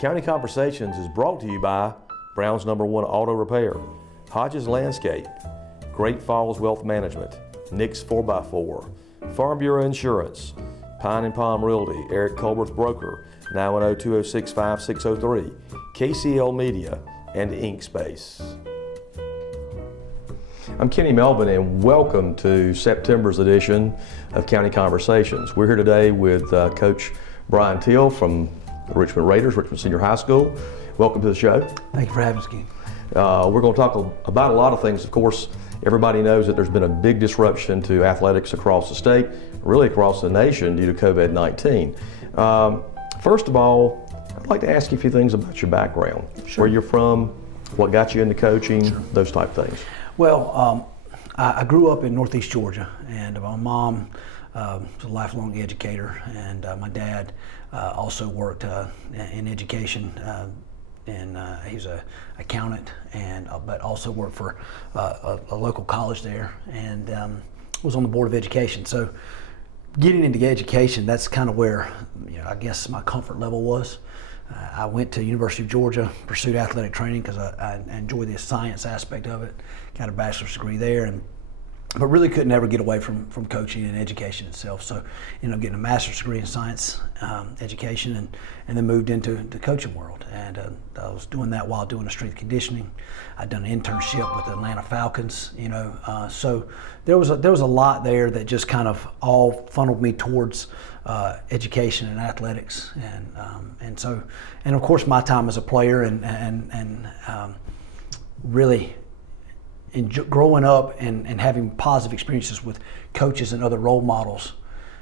County Conversations is brought to you by Brown's #1 Auto Repair, Hodges Landscape, Great Falls Wealth Management, Nick's 4x4, Farm Bureau Insurance, Pine and Palm Realty, Eric Colberth Broker, 910-206-5603, KCL Media, and Inkspace. I'm Kenny Melvin, and welcome to September's edition of County Conversations. We're here today with Coach Bryan Till from the Richmond Raiders, Richmond Senior High School. Welcome to the show. Thank you for having us, Kenny. We're going to talk about a lot of things. Of course, everybody knows that there's been a big disruption to athletics across the state, really across the nation due to COVID-19. First of all, I'd like to ask you a few things about your background. Sure. Where you're from, what got you into coaching, Sure. those type of things. Well, I grew up in Northeast Georgia, and my mom was a lifelong educator, and my dad also worked in education, and he's an accountant, but also worked for a local college there, and was on the board of education. So getting into education, that's kind of where I guess my comfort level was. I went to University of Georgia, pursued athletic training because I enjoy the science aspect of it. Got a bachelor's degree there, but really couldn't ever get away from coaching and education itself. So, getting a master's degree in science education, and then moved into the coaching world. And I was doing that while doing a strength conditioning. I'd done an internship with the Atlanta Falcons. So there was a lot there that just kind of all funneled me towards education and athletics, and of course my time as a player and really growing up and having positive experiences with coaches and other role models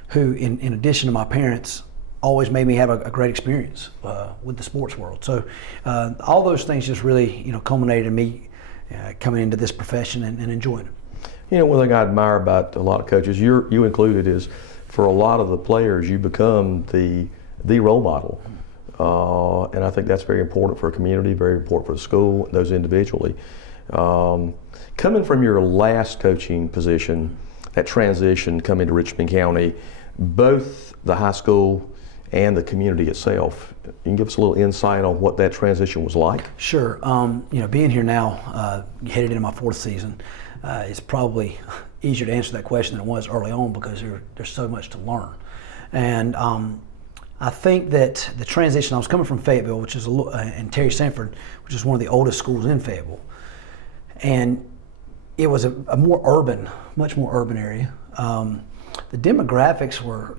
who, in addition to my parents, always made me have a great experience with the sports world. So all those things just really culminated in me coming into this profession and enjoying it. One thing I admire about a lot of coaches, you included, is for a lot of the players, you become the role model. And I think that's very important for a community, very important for the school, those individually. Coming from your last coaching position, that transition coming to Richmond County, both the high school and the community itself, you can give us a little insight on what that transition was like? Sure. Being here now, headed into my 4th season, it's probably easier to answer that question than it was early on because there's so much to learn. And I think that the transition, I was coming from Fayetteville, which is and Terry Sanford, which is one of the oldest schools in Fayetteville. And it was a much more urban area. The demographics were,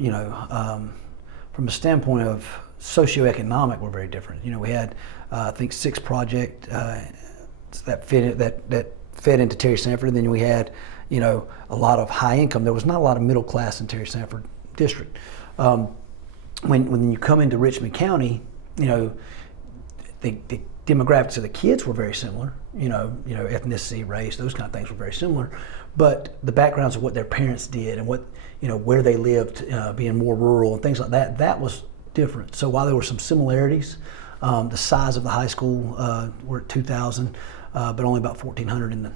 from a standpoint of socioeconomic, were very different. We had, I think, 6 projects that fed into Terry Sanford, and then we had, a lot of high income. There was not a lot of middle class in Terry Sanford district. When you come into Richmond County, the demographics of the kids were very similar. Ethnicity, race, those kind of things were very similar, but the backgrounds of what their parents did and what where they lived, being more rural and things like that was different. So while there were some similarities, the size of the high school were at 2,000, but only about 1,400 in the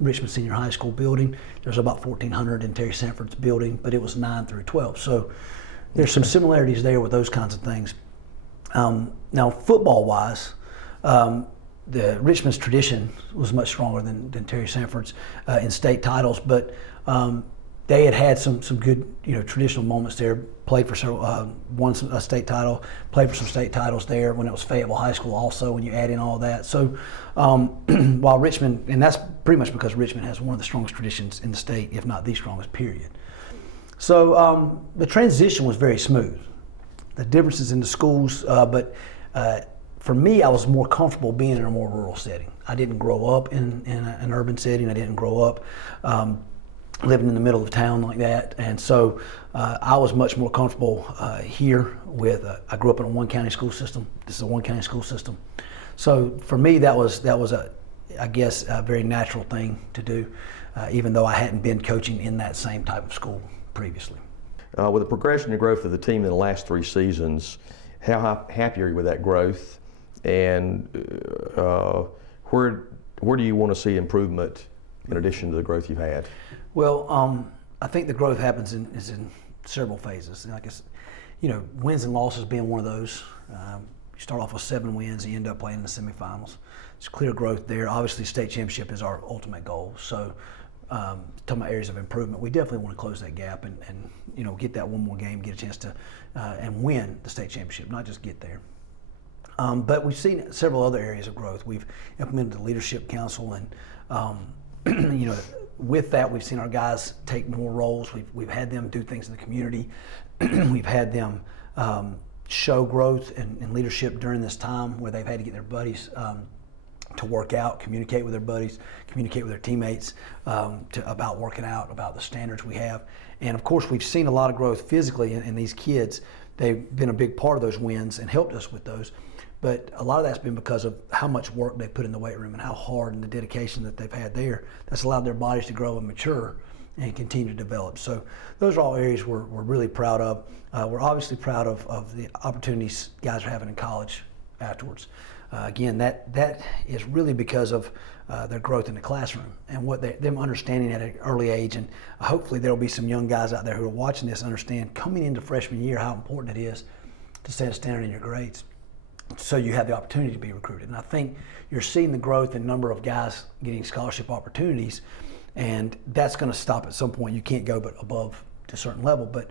Richmond Senior High School building. There's about 1,400 in Terry Sanford's building, but it was 9 through 12. So there's some similarities there with those kinds of things. Now, football-wise, the Richmond's tradition was much stronger than Terry Sanford's in state titles, but they had some good traditional moments there. Played for several, won a state title, played for some state titles there when it was Fayetteville High School also, when you add in all that. So while Richmond, and that's pretty much because Richmond has one of the strongest traditions in the state, if not the strongest, period. So the transition was very smooth. The differences in the schools, but for me, I was more comfortable being in a more rural setting. I didn't grow up in an urban setting. I didn't grow up living in the middle of town like that. And so I was much more comfortable here with, I grew up in a 1-county school system. This is a 1-county school system. So for me, that was I guess, a very natural thing to do, even though I hadn't been coaching in that same type of school previously. With the progression and growth of the team in the last 3 seasons, how happy are you with that growth? And where do you want to see improvement in addition to the growth you've had? Well, I think the growth happens in several phases. And I guess, wins and losses being one of those. You start off with 7 wins and you end up playing in the semifinals. It's clear growth there. Obviously, state championship is our ultimate goal. So, talking about areas of improvement, we definitely want to close that gap and get that one more game, get a chance to and win the state championship, not just get there. But we've seen several other areas of growth. We've implemented the leadership council, and with that, we've seen our guys take more roles. We've had them do things in the community. We've had them show growth and leadership during this time where they've had to get their buddies to work out, communicate with their buddies, communicate with their teammates about working out, about the standards we have. And of course, we've seen a lot of growth physically in these kids. They've been a big part of those wins and helped us with those. But a lot of that's been because of how much work they put in the weight room and how hard and the dedication that they've had there. That's allowed their bodies to grow and mature and continue to develop. So those are all areas we're really proud of. We're obviously proud of the opportunities guys are having in college afterwards. Again, that is really because of their growth in the classroom and them understanding at an early age. And hopefully there'll be some young guys out there who are watching this and understand coming into freshman year how important it is to set a standard in your grades, so you have the opportunity to be recruited. And I think you're seeing the growth in number of guys getting scholarship opportunities, and that's going to stop at some point. You can't go but above to a certain level, but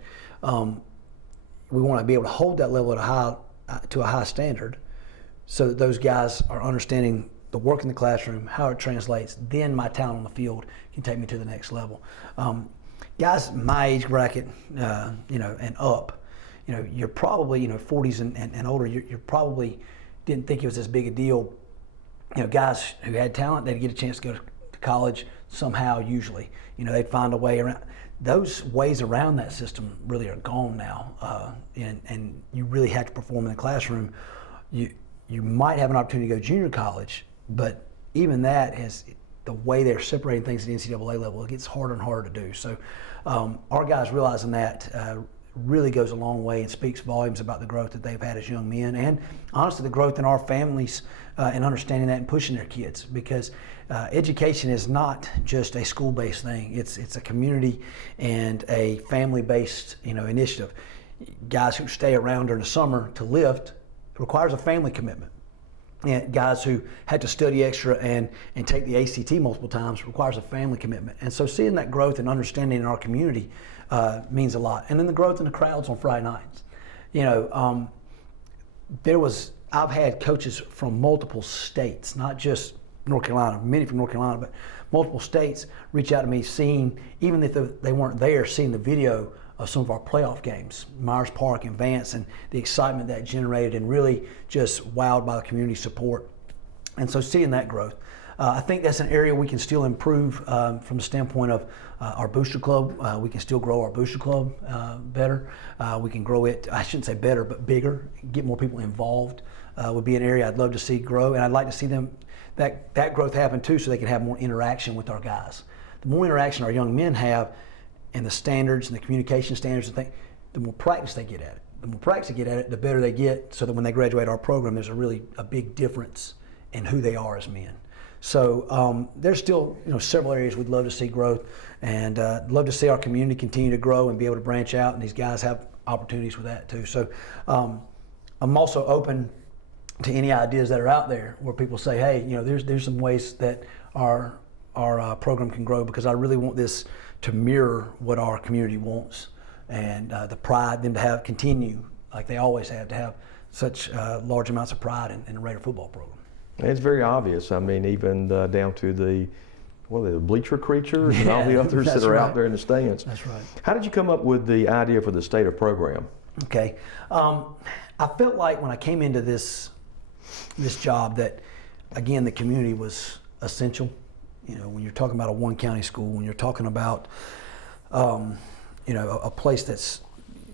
we want to be able to hold that level to a high standard, so that those guys are understanding the work in the classroom, how it translates. Then my talent on the field can take me to the next level. Guys my age bracket, and up. You're probably, 40s and older, you probably didn't think it was as big a deal. Guys who had talent, they'd get a chance to go to college somehow, usually. They'd find a way around. Those ways around that system really are gone now, and you really have to perform in the classroom. You might have an opportunity to go junior college, but even that has, the way they're separating things at the NCAA level, it gets harder and harder to do. So our guys realizing that really goes a long way and speaks volumes about the growth that they've had as young men, and honestly the growth in our families and understanding that and pushing their kids, because education is not just a school-based thing. It's a community and a family-based initiative. Guys who stay around during the summer to lift requires a family commitment. And guys who had to study extra and take the ACT multiple times requires a family commitment. And so seeing that growth and understanding in our community means a lot. And then the growth in the crowds on Friday nights. I've had coaches from multiple states, not just North Carolina, many from North Carolina, but multiple states reach out to me, seeing, even if they weren't there, seeing the video of some of our playoff games, Myers Park and Vance, and the excitement that generated, and really just wowed by the community support. And so seeing that growth, I think that's an area we can still improve from the standpoint of our booster club. We can still grow our booster club better. We can grow it, I shouldn't say better, but bigger, get more people involved would be an area I'd love to see grow. And I'd like to see that growth happen too, so they can have more interaction with our guys. The more interaction our young men have, and the standards and the communication standards and things, the more practice they get at it. The more practice they get at it, the better they get, so that when they graduate our program, there's a big difference in who they are as men. So there's still several areas we'd love to see growth, and love to see our community continue to grow and be able to branch out, and these guys have opportunities with that too. So I'm also open to any ideas that are out there where people say, hey, there's some ways that our program can grow, because I really want this to mirror what our community wants, and the pride, them to continue like they always have, to have such large amounts of pride in the Raider football program. It's very obvious. I mean, even down to the bleacher creatures and all the others that are out there in the stands. That's right. How did you come up with the idea for the Stater program? Okay. I felt like when I came into this job that, again, the community was essential. When you're talking about a one county school, when you're talking about, a place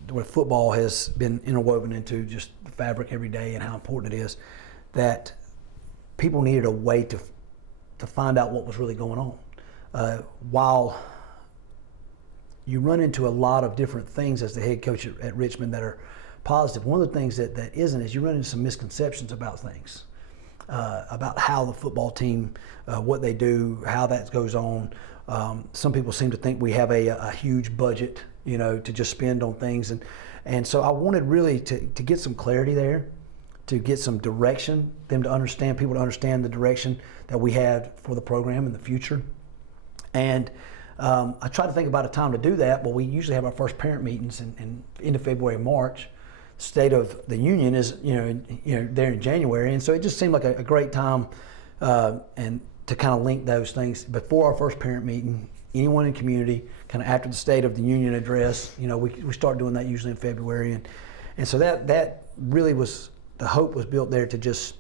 where football has been interwoven into just the fabric every day, and how important it is, that people needed a way to find out what was really going on. While you run into a lot of different things as the head coach at Richmond that are positive, one of the things that isn't is you run into some misconceptions about things. About how the football team, what they do, how that goes on. Some people seem to think we have a huge budget, to just spend on things, and so I wanted really to get some clarity there, to get some direction, people to understand the direction that we had for the program in the future. And I try to think about a time to do that. Well, we usually have our first parent meetings in end of February, March. State of the Union is there in January, and so it just seemed like a great time and to kind of link those things before our first parent meeting. Anyone in community, kind of after the State of the Union address, we start doing that usually in February, and so that really was the hope was built there to just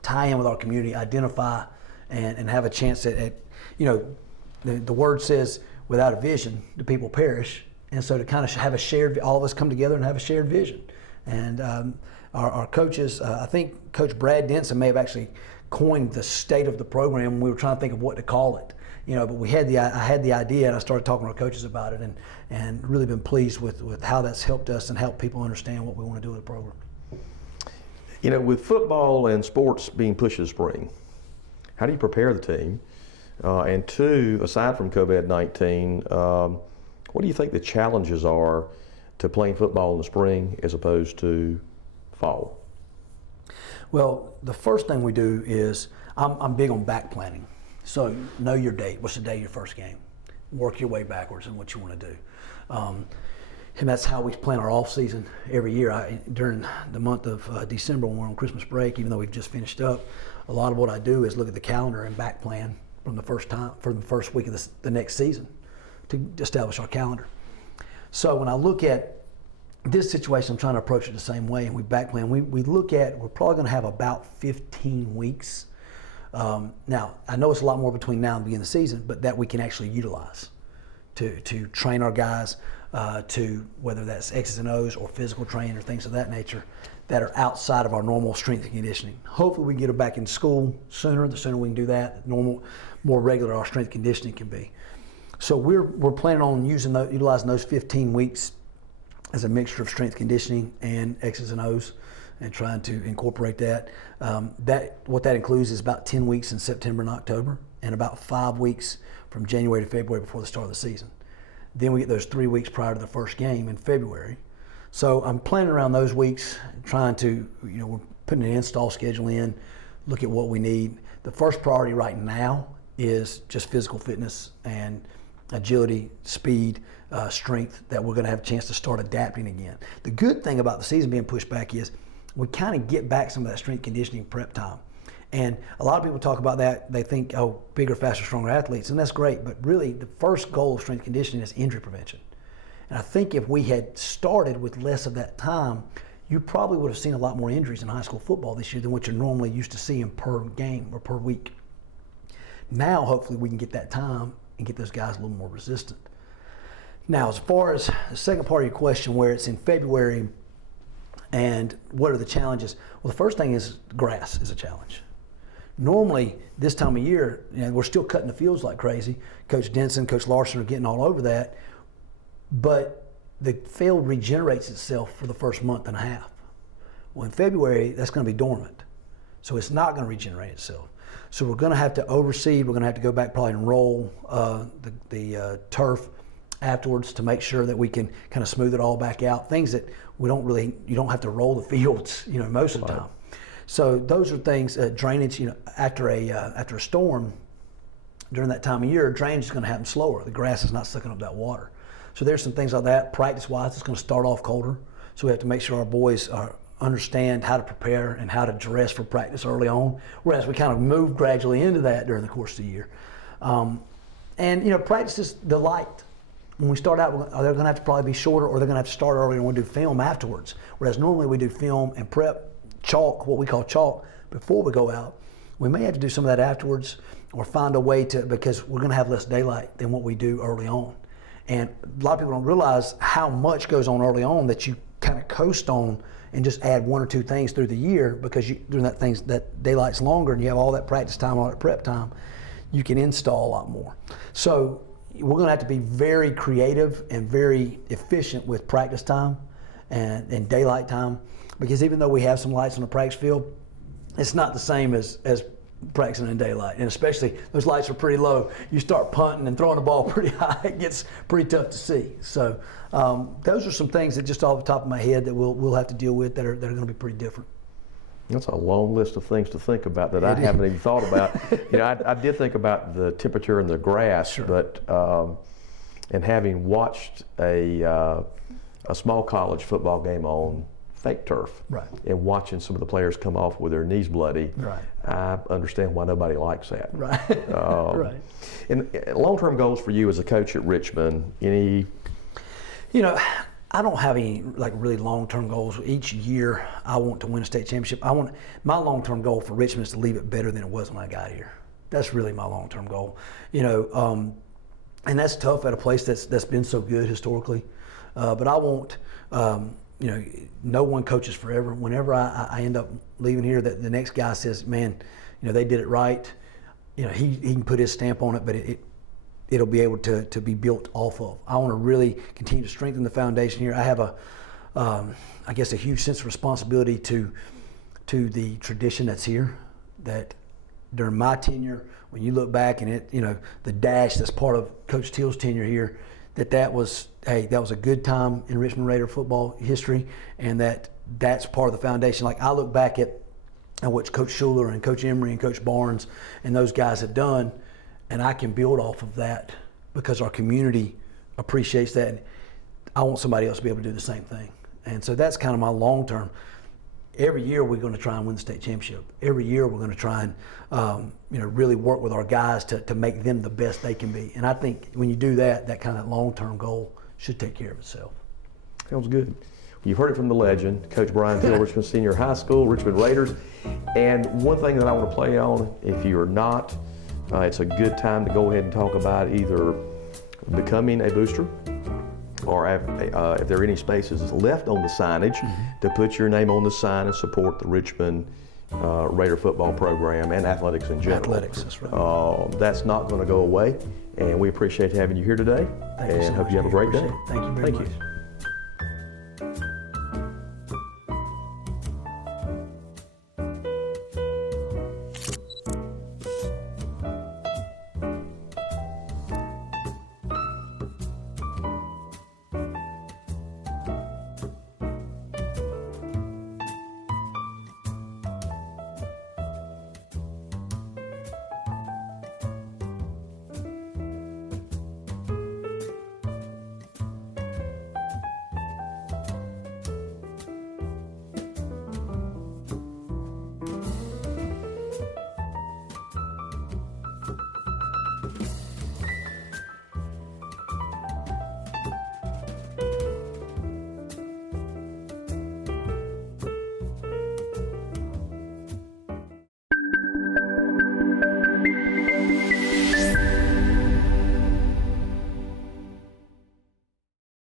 tie in with our community, identify, and have a chance at the word says without a vision the people perish, and so to kind of have a shared, all of us come together and have a shared vision. And our coaches, I think Coach Brad Denson may have actually coined the state of the program when we were trying to think of what to call it. But I had the idea, and I started talking to our coaches about it, and really been pleased with how that's helped us and helped people understand what we want to do with the program. With football and sports being pushed this spring, how do you prepare the team? And two, aside from COVID-19, what do you think the challenges are to playing football in the spring as opposed to fall? Well, the first thing we do is I'm big on back planning. So know your date. What's the day of your first game? Work your way backwards in what you want to do. And that's how we plan our off season every year. During the month of December, when we're on Christmas break, even though we've just finished up, a lot of what I do is look at the calendar and back plan from the first week of the next season to establish our calendar. So when I look at this situation, I'm trying to approach it the same way, and we back plan. We look at, we're probably going to have about 15 weeks. Now, I know it's a lot more between now and the beginning of the season, but that we can actually utilize to train our guys to, whether that's X's and O's or physical training or things of that nature that are outside of our normal strength and conditioning. Hopefully we can get them back in school sooner. The sooner we can do that, the more regular our strength conditioning can be. So we're planning on utilizing those 15 weeks as a mixture of strength conditioning and X's and O's, and trying to incorporate that. What that includes is about 10 weeks in September and October, and about 5 weeks from January to February before the start of the season. Then we get those 3 weeks prior to the first game in February. So I'm planning around those weeks, trying to, we're putting an install schedule in, look at what we need. The first priority right now is just physical fitness and agility, speed, strength, that we're going to have a chance to start adapting again. The good thing about the season being pushed back is we kind of get back some of that strength conditioning prep time. And a lot of people talk about that. They think, bigger, faster, stronger athletes, and that's great. But really, the first goal of strength conditioning is injury prevention. And I think if we had started with less of that time, you probably would have seen a lot more injuries in high school football this year than what you're normally used to seeing per game or per week. Now, hopefully, we can get that time and get those guys a little more resistant. Now, as far as the second part of your question, where it's in February and what are the challenges? Well, the first thing is grass is a challenge. Normally, this time of year, we're still cutting the fields like crazy. Coach Denson, Coach Larson are getting all over that. But the field regenerates itself for the first month and a half. Well, in February, that's going to be dormant. So it's not going to regenerate itself. So we're going to have to overseed. We're going to have to go back probably and roll the turf afterwards to make sure that we can kind of smooth it all back out. Things that you don't have to roll the fields, most of the time. So those are things, drainage, after a storm, during that time of year, drainage is going to happen slower. The grass is not sucking up that water. So there's some things like that. Practice-wise, it's going to start off colder. So we have to make sure our boys understand how to prepare and how to dress for practice early on, whereas we kind of move gradually into that during the course of the year. Practice is the light. When we start out, they're going to have to probably be shorter, or they're going to have to start early and we'll do film afterwards. Whereas normally we do film and prep, chalk, what we call chalk, before we go out. We may have to do some of that afterwards, or find a way to, because we're going to have less daylight than what we do early on. And a lot of people don't realize how much goes on early on that you kind of coast on and just add one or two things through the year, because during that daylight's longer and you have all that practice time, all that prep time, you can install a lot more. So we're going to have to be very creative and very efficient with practice time and daylight time, because even though we have some lights on the practice field, it's not the same as practicing in daylight. And especially those lights are pretty low. You start punting and throwing the ball pretty high, it gets pretty tough to see. So those are some things that just off the top of my head that we'll have to deal with that are going to be pretty different. That's a long list of things to think about that I haven't even thought about. I did think about the temperature in the grass, Sure. but and having watched a small college football game on fake turf, Right. and watching some of the players come off with their knees bloody, Right. I understand why nobody likes that. Right. Right. And long-term goals for you as a coach at Richmond, any? I don't have any like really long-term goals. Each year, I want to win a state championship. My long-term goal for Richmond is to leave it better than it was when I got here. That's really my long-term goal. And that's tough at a place that's been so good historically. But I want, no one coaches forever. Whenever I end up leaving here, that the next guy says, "Man, they did it right." He can put his stamp on it, but it'll be able to be built off of. I want to really continue to strengthen the foundation here. I have I guess a huge sense of responsibility to the tradition that's here. That during my tenure, when you look back and the dash that's part of Coach Till's tenure here, that was a good time in Richmond Raider football history, and that's part of the foundation. Like I look back at what Coach Schuler and Coach Emery and Coach Barnes and those guys have done, and I can build off of that because our community appreciates that. And I want somebody else to be able to do the same thing. And so that's kind of my long term. Every year we're going to try and win the state championship. Every year we're going to try and really work with our guys to make them the best they can be. And I think when you do that kind of long-term goal should take care of itself. Sounds good. You've heard it from the legend, Coach Bryan Till, Richmond Senior High School, Richmond Raiders. And one thing that I want to play on, if you're not, it's a good time to go ahead and talk about either becoming a booster, or if there are any spaces left on the signage, to put your name on the sign and support the Richmond Raider football program and athletics in general. Athletics, that's right. That's not going to go away, and we appreciate having you here today. Thank you so and hope much. you have a great day. Appreciate it. Thank you very much.